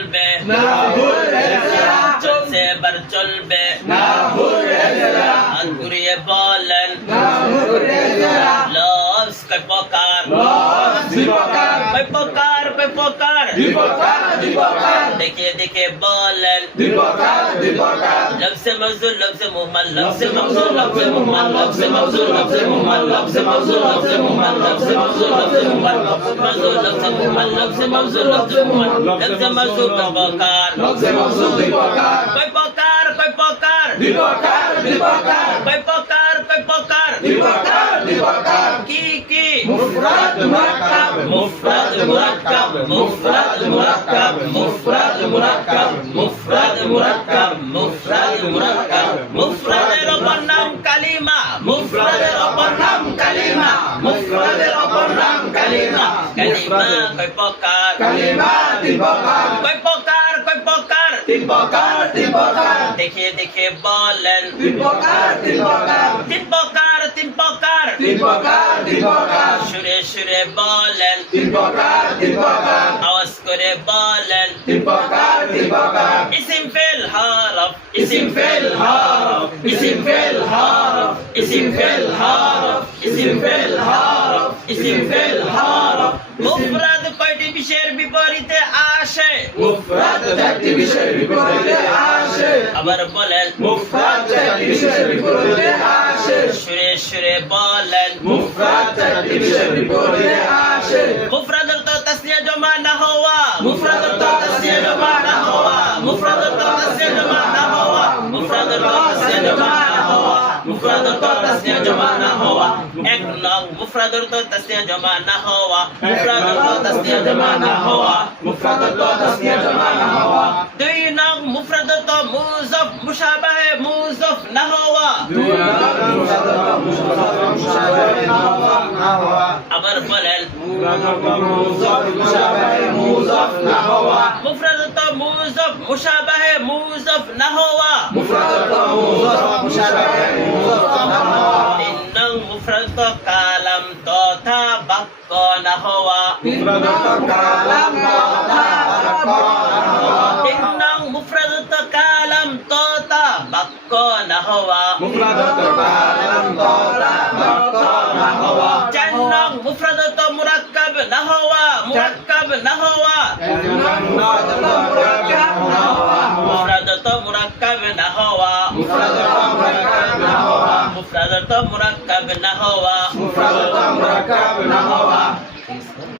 চলবে না ভুলে যারা চলছে এবার চলবে না ভুলে যারা হাত ঘুরিয়ে বলেন না ভুলে যারা লস কয় প্রকার লস দীপকার কয় প্রকার কয় প্রকার দীপকার দীপকার দেখে দেখে বলেন দীপকার দীপকার লফজে মওজুল লফজে মুহম্মদ লফজে মওজুল লফজে মুহম্মদ লফজে মওজুল লফজে মুহম্মদ লফজে মওজুল লফজে মুহম্মদ লফজে মওজুল লফজে মুহম্মদ মওজুল লফজে মুহম্মদ লফজে মওজুল লফজে মুহম্মদ লফজে মওজুল প্রকার লফজে মওজুল দীপকার কয় প্রকার কয় প্রকার দীপকার দীপকার কয় প্রকার কয় প্রকার দীপকার দীপকার কি কি মুফরাদ মুরাক্কাব মুফরাদ মুরাক্কাব মুফরাদ মুরাক্কাব মুফরাদ মুরাক্কাব মুফরাদ মুরাক্কাব মুফরাদ মুরাক্কাব মুফরাদের অপর নাম কালিমা মুফরাদের অপর নাম কালিমা মুফরাদের অপর নাম কালিমা কালিমা কয় প্রকার কালিমা দীপকার কয় প্রকার কয় প্রকার দীপকার দীপকার দেখে দেখে বলেন দীপকার দীপকার তিন প্রকার তিন প্রকার দীপকার দীপকার সুরে সুরে বলেন দীপকার দীপকার আওয়াজ করে বলেন দীপকার দীপকার ইসিম ফেল হরফ ইসিম ফেল হরফ ইসিম ফেল হরফ ইসিম ফেল হরফ ইসিম ফেল হরফ ইসিম ফেল হরফ মুফরাদ কয়টি বিষয়ের বিপরীতে আসে মুফরাদ চারটি বিষয়ের বিপরীতে আসে আবার বলেন মুফরাদ চারটি বিষয়ের বিপরীতে আসে সুরে সুরে বলেন মুফরাদ চারটি বিষয়ের বিপরীতে আসে মুফরাদ তো তাসনিয়া জমা না হওয়া মুফরাদ তো তাসনিয়া জমা না হওয়া মুফরাদ তো তাসনিয়া জমা না হওয়া মুফরাদ তো তাসনিয়া জমা না হওয়া মুফরাদ তো তাসনিয়া জমা না হওয়া এক নং মুফরাদ তো তাসনিয়া জমা না হওয়া মুফরাদ তো তাসনিয়া জমা না হওয়া মুফরাদ তো তাসনিয়া জমা না হওয়া দুই নং মুফরাদ তো মুযাফ মুশাবাহে মুযাফ না হওয়া দুই নম্বর মুফরাদ তো মুশাবাহে না হওয়া আবার বলেন মুফরাদ তো মুযাফ মুশাবাহে মুযাফ না হওয়া মুফরাদ তো মুযাফ মুশাবাহে মুযাফ না হওয়া মুফরাদ তো মুযাফ মুশাবাহে মুযাফ না হওয়া তিন নং মুফরাদ তো কালাম তথা বাক্য না হওয়া মুফরাদ তো কালাম তথা বাক্য না হওয়া তিন নং মুফরাদ তো কালাম তথা বাক্য না হওয়া মুফরাদ তো কালাম তথা বাক্য না হওয়া চার নং মুফরাদ তো মুরাক্কাব না হওয়া মুরাক্কাব না হওয়া মুফরাদ তো মুরাক্কাব না হওয়া মুফরাদ তো মুরাক্কাব না হওয়া মুফরাদ তো মুরাক্কাব না হওয়া মুফরাদ তো মুরাক্কাব না হওয়া মুফরাদ তো মুরাক্কাব না হওয়া